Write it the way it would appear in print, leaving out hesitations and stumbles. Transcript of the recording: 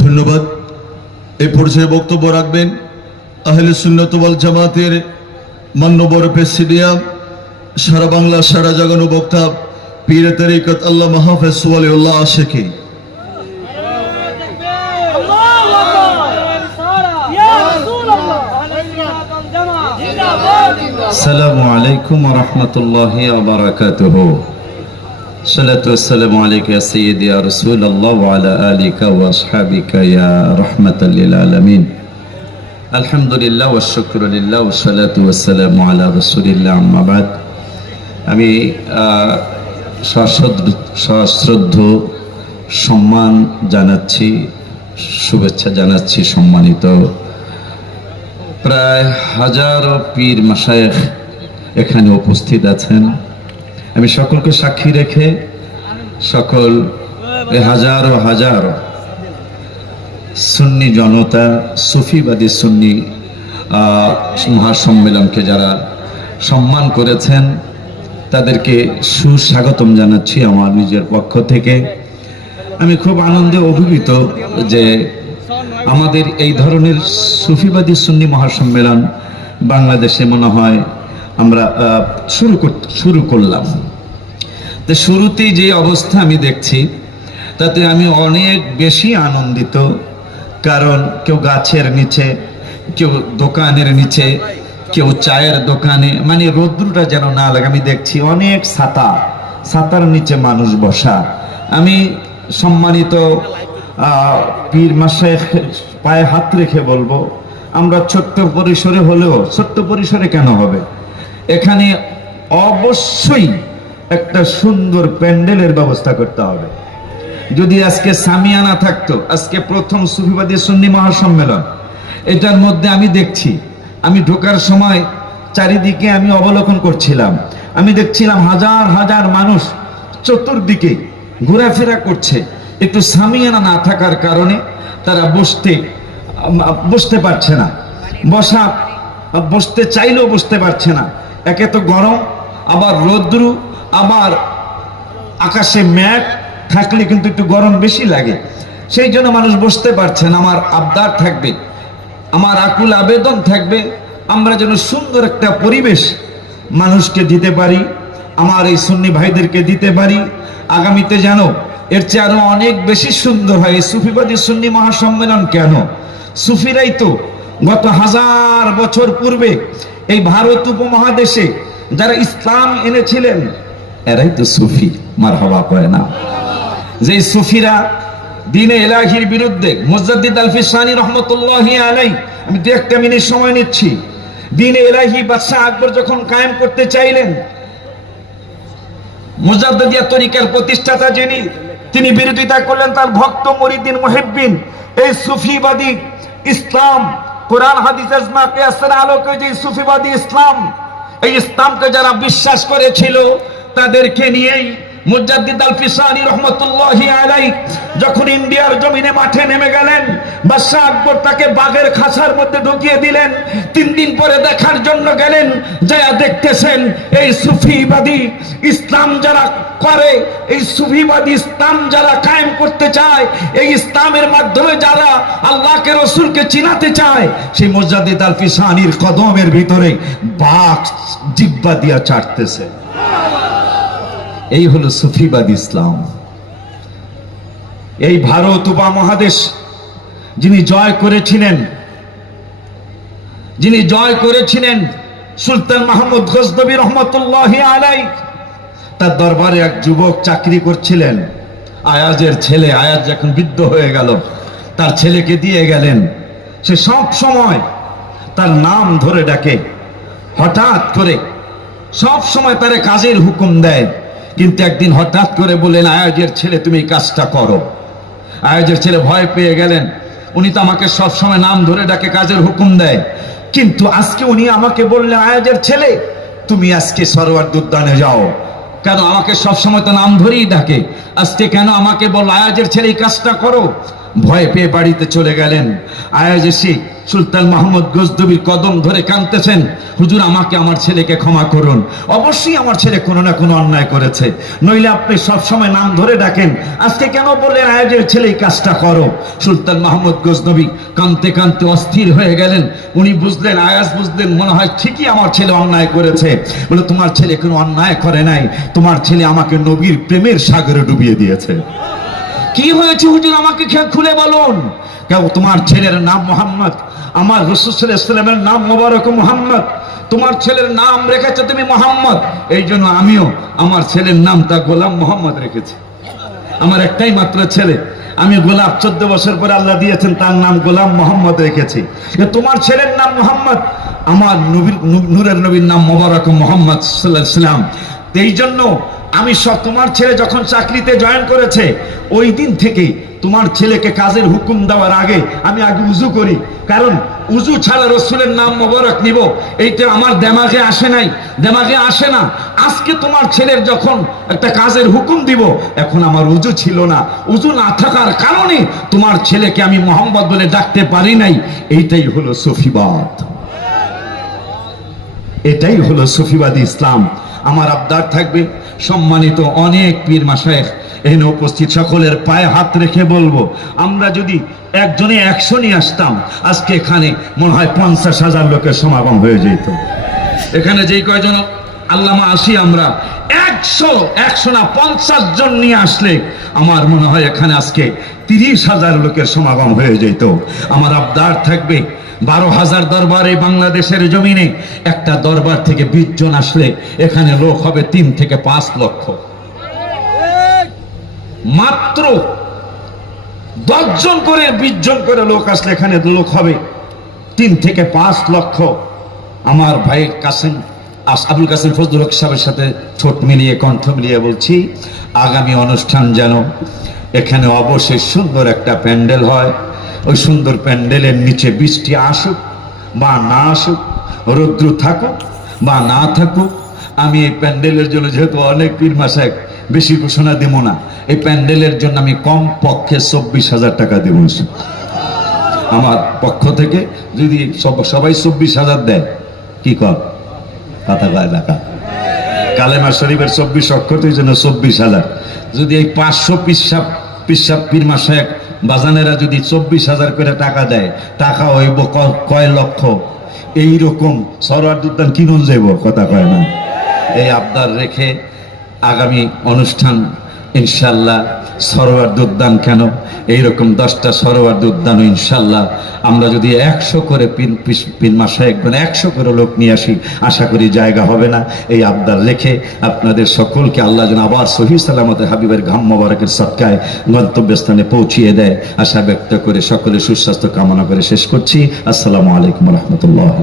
ধন্যবাদ। এই পর্যায়ে বক্তব্য রাখবেন আহলে সুন্নাত ওয়াল জামাতের মান্যবর প্রেসিডিয়াম, সারা বাংলা সারা জাগানো বক্তা পীর তরিকত আল্লামা হাফেজ ওয়ালিউল্লাহ আশিকি। আসসালামু আলাইকুম ওয়া রাহমাতুল্লাহি ওয়া বারাকাতুহু। সালাতু ওয়াসসালামু আলাইকা ইয়া সাইয়্যিদি ইয়া রাসূলুল্লাহ ওয়া আলা আলিকা ওয়া আসহাবিকা ইয়া রাহমাতাল লিল আলামিন। আলহামদুলিল্লাহ ওয়া শুকরু লিল্লাহ ওয়া সালাতু ওয়াসসালামু আলা রাসূলিল্লাহ, আম্মা বাদ। আমি সশ্রদ্ধ সম্মান জানাচ্ছি, শুভেচ্ছা জানাচ্ছি সম্মানিত প্রায় হাজারো পীর মাশায়েখ এখানে উপস্থিত আছেন। আমি সকলকে সাক্ষী রেখে সকল হাজারো হাজারো সুন্নি জনতা, সুফিবাদী সুন্নি মহাসম্মেলনকে যারা সম্মান করেছেন তাদেরকে সুস্বাগতম জানাচ্ছি আমার নিজের পক্ষ থেকে। আমি খুব আনন্দে অভিভূত যে আমাদের এই ধরনের সুফিবাদী সুন্নি মহাসম্মেলন বাংলাদেশে মনে হয় আমরা শুরু করলাম। তো শুরুতেই যে অবস্থা আমি দেখছি তাতে আমি অনেক বেশি আনন্দিত, কারণ কেউ গাছের নিচে, কেউ দোকানের নিচে, কেউ চায়ের দোকানে, মানে রৌদ্রটা যেন না লাগে। আমি দেখছি অনেক ছাতার নিচে মানুষ বসা। আমি সম্মানিত পীর মাশায়েখ পায়ে হাত রেখে বলবো, আমরা ছোট্ট পরিসরে হলেও, ছোট্ট পরিসরে কেন হবে, এখানে অবশ্যই একটা সুন্দর প্যান্ডেলের ব্যবস্থা করতে হবে। যদি আজকে সামিয়ানা থাকতো, আজকে প্রথম সুফিবাদী সুন্নি মহাসম্মেলন, এটার মধ্যে আমি দেখছি, আমি ঢোকার সময় চারিদিকে আমি অবলোকন করছিলাম, আমি দেখছিলাম হাজার হাজার মানুষ চতুর্দিকে ঘোরাফেরা করছে। একটু সামিয়ানা না থাকার কারণে তারা বসতে পারছে না, বসতে চাইলেও বসতে পারছে না। একে তো গরম, আবার রৌদ্র, আবার আকাশে মেঘ থাকলে কিন্তু একটু গরম বেশি লাগে, সেই জন্য মানুষ বসতে পারছে না। আমার আবদার থাকবে, আমার আকুল আবেদন থাকবে, আমরা যেন সুন্দর একটা পরিবেশ মানুষকে দিতে পারি, আমার এই সুন্নি ভাইদেরকে দিতে পারি। আগামীতে যেন এর চেয়ে আরো অনেক বেশি সুন্দর হয়। এই সুফিবাদী সুন্নি মহাসম্মেলন কেন? সুফিরাই তো গত হাজার বছর পূর্বে এই ভারত উপমহাদেশে যারা ইসলাম এনেছিলেন, এরাই তো সুফি। মারহাবা কয় না? যে সুফিরা দ্বীনে ইলাহির বিরুদ্ধে, মুজাদ্দিদ আল-ফিসানি রহমতুল্লাহি আলাইহি, আমি 1 মিনিট সময় নিচ্ছি, দ্বীনে ইলাহি বাদশাহ আকবর যখন কায়েম করতে চাইলেন, মুজাদ্দিদিয়া তরিকার প্রতিষ্ঠাতা যিনি, তিনি বিরোধিতা করলেন তার ভক্ত মুরিদিন মুহিব্বিন। এই সুফিবাদী ইসলাম, কোরআন হাদিস ইজমা কিয়াসের আলোকে যে সুফিবাদী ইসলাম, এই ইসলামকে যারা বিশ্বাস করেছিল তাদেরকে নিয়েই মুজাদ্দিদ আল-ফিসানি রহমতুল্লাহি আলাইহি যখন ইন্ডিয়ার জমিনে মাঠে নেমে গেলেন, বাদশাহ আকবর তাকে বাঘের খাঁচার মধ্যে ঢুকিয়ে দিলেন। 3 দিন পরে দেখার জন্য গেলেন, যারা দেখতেছেন এই সুফিবাদী ইসলাম যারা করে, এই সুফিবাদী ইসলাম যারা কায়েম করতে চায়, এই ইসলামের মাধ্যমে যারা আল্লাহকে রসুলকে চিনাতে চায়, সেই মুজাদ্দিদ আল-ফিসানির কদমের ভিতরে বাঘ জিহ্বা দিয়া চাটতেছে। এই হলো সুফিবাদী ইসলাম। এই ভারত উপমহাদেশ যিনি জয় করেছিলেন সুলতান মাহমুদ গজনবী রহমতুল্লাহি আলাইহি, তার দরবারে এক যুবক চাকরি করছিলেন, আয়াজের ছেলে। আয়াজ যখন বৃদ্ধ হয়ে গেল, তার ছেলেকে দিয়ে গেলেন। সে সব সময় তার নাম ধরে ডাকে, হঠাৎ করে সব সময় তার কাজের হুকুম দেয়। কিন্তু একদিন হঠাৎ করে বললেন, আয়াজের ছেলে তুমি কাজটা করো। আয়াজের ছেলে ভয় পেয়ে গেলেন, উনি তো আমাকে সব সময় নাম ধরে ডাকে, কাজের হুকুম দেয়, কিন্তু আজকে উনি আমাকে বললেন, আয়াজের ছেলে তুমি আজকে সরোয়ার উদ্যানে যাও। কেন? আমাকে সব সময় তো নাম ধরেই ডাকে, আজকে কেন আমাকে বল আয়াজের ছেলে এই কাজটা করো? ভয় পেয়ে বাড়িতে চলে গেলেন। আয়াজ এসে সুলতান মাহমুদ গজনবীর কদম ধরে কাঁদতেছেন, হুজুর আমাকে আমার ছেলেকে ক্ষমা করুন, অবশ্যই আমার ছেলে কোনো না কোনো অন্যায় করেছে, নইলে আপনি সব সময় নাম ধরে ডাকেন, আজকে কেন বললেন আয়াজের ছেলে এই কাজটা করো? সুলতান মাহমুদ গজনবী কাঁদতে কাঁদতে অস্থির হয়ে গেলেন। উনি বুঝলেন, আয়াজ বুঝলেন, মনে হয় ঠিকই আমার ছেলে অন্যায় করেছে। বলে, তোমার ছেলে কোনো অন্যায় করে নাই, তোমার ছেলে আমাকে নবীর প্রেমের সাগরে ডুবিয়ে দিয়েছে। কি হয়েছে হুজুর, আমাকে খুলে বলুন। কেউ, তোমার ছেলের নাম মোহাম্মদ, আমার রাসূল সাল্লাল্লাহু আলাইহি ওয়াসাল্লামের নাম মোবারক মোহাম্মদ, তোমার ছেলের নাম রেখেছো তুমি মোহাম্মদ, এই জন্য আমিও আমার ছেলের নামটা গোলাম মোহাম্মদ রেখেছি। আমার একটাই মাত্র ছেলে, আমি গোলাপ 14 বছর পরে আল্লাহ দিয়েছেন, তার নাম গোলাম মোহাম্মদ রেখেছি। তোমার ছেলের নাম মোহাম্মদ, আমার নবীর নূরের নবীর নাম মোবারক মোহাম্মদ সাল্লাল্লাহু আলাইহি ওয়াসাল্লাম। এই জন্য আমি সব, তোমার ছেলে যখন চাকরিতে জয়েন করেছে ওই দিন থেকে তোমার ছেলেকে কাজের হুকুম দেওয়ার আগে আমি আগে উজু করি, কারণ উজু ছাড়া রসুলের নাম মোবারক নিব এইটা আমার দেমাগে আসে নাই, দেমাগে আসে না। আজকে তোমার ছেলের যখন একটা কাজের হুকুম দিব, এখন আমার উজু ছিল না, উজু না থাকার কারণে তোমার ছেলেকে আমি মোহাম্মদ বলে ডাকতে পারি নাই। এইটাই হলো সুফিবাদ, এটাই হলো সুফিবাদী ইসলাম। আমার আবদার থাকবে, সম্মানিত অনেক পীর মাশায়েখ এখানে উপস্থিত, সকলের পায়ে হাত রেখে বলবো, আমরা যদি একজনে 100 নিয়ে আসতাম, আজকে এখানে মনে হয় 50,000 লোকের সমাগম হয়ে যেত। এখানে যেই কয়জন আল্লামা আসি আমরা, 100 না 50 জন নিয়ে আসলে আমার মনে হয় এখানে আজকে 30,000 লোকের সমাগম হয়ে যেত। আমার আবদার থাকবে, 12,000 দরবারে বাংলাদেশের জমিনে একটা দরবার থেকে 20 জন আসলে এখানে লোক হবে 3 থেকে 5 লক্ষ। মাত্র 10 জন করে 20 জন করে লোক আসলে এখানে লোক হবে 3 থেকে 5 লক্ষ। আমার ভাই কাসেম আবুল কাসেম ফজলুল হক সাহেবের সাথে ঠোঁট মিলিয়ে কণ্ঠ মিলিয়ে বলছি, আগামী অনুষ্ঠান যেন এখানে অবশ্যই সুন্দর একটা প্যান্ডেল হয়। ওই সুন্দর প্যান্ডেলের নিচে বৃষ্টি আসুক বা না আসুক, রৌদ্র থাকুক বা না থাকুক, আমি এই প্যান্ডেলের জন্য, যেহেতু অনেক পীর মাশায়েখ, বেশি ঘোষণা দেব না, এই প্যান্ডেলের জন্য আমি কম পক্ষে 24,000 টাকা দেব আমার পক্ষ থেকে। যদি সবাই 24,000 দেয়, কি কর কথা কয় টাকা, কালেমা শরীফের 24 অক্ষর, এই জন্য 24,000। যদি এই 500 পিসাব পীর মাশায়েখ বাজানেরা যদি 24,000 করে টাকা দেয়, টাকা হইব কয় লক্ষ। এইরকম সরোয়ার উদ্যান কিনুন যাইব, কথা কয় না। এই আবদার রেখে আগামী অনুষ্ঠান ইনশাল্লাহ সরোয়ার উদ্যান কেন, এইরকম 10টা সরোয়ার উদ্যান ইনশাল্লাহ আমরা যদি 100 করে পীর মাশায়েখ 100 করে লোক নিয়ে আসি, আশা করি জায়গা হবে না। এই আবদার রেখে আপনাদের সকলকে আল্লাহ যেন আবার সহি সালামতে হাবিবের ঘাম মোবারকের সদকায় গন্তব্যস্থানে পৌঁছিয়ে দেয়, আশা ব্যক্ত করে সকলে সুস্বাস্থ্য কামনা করে শেষ করছি। আসসালামু আলাইকুম রহমতুল্লাহ।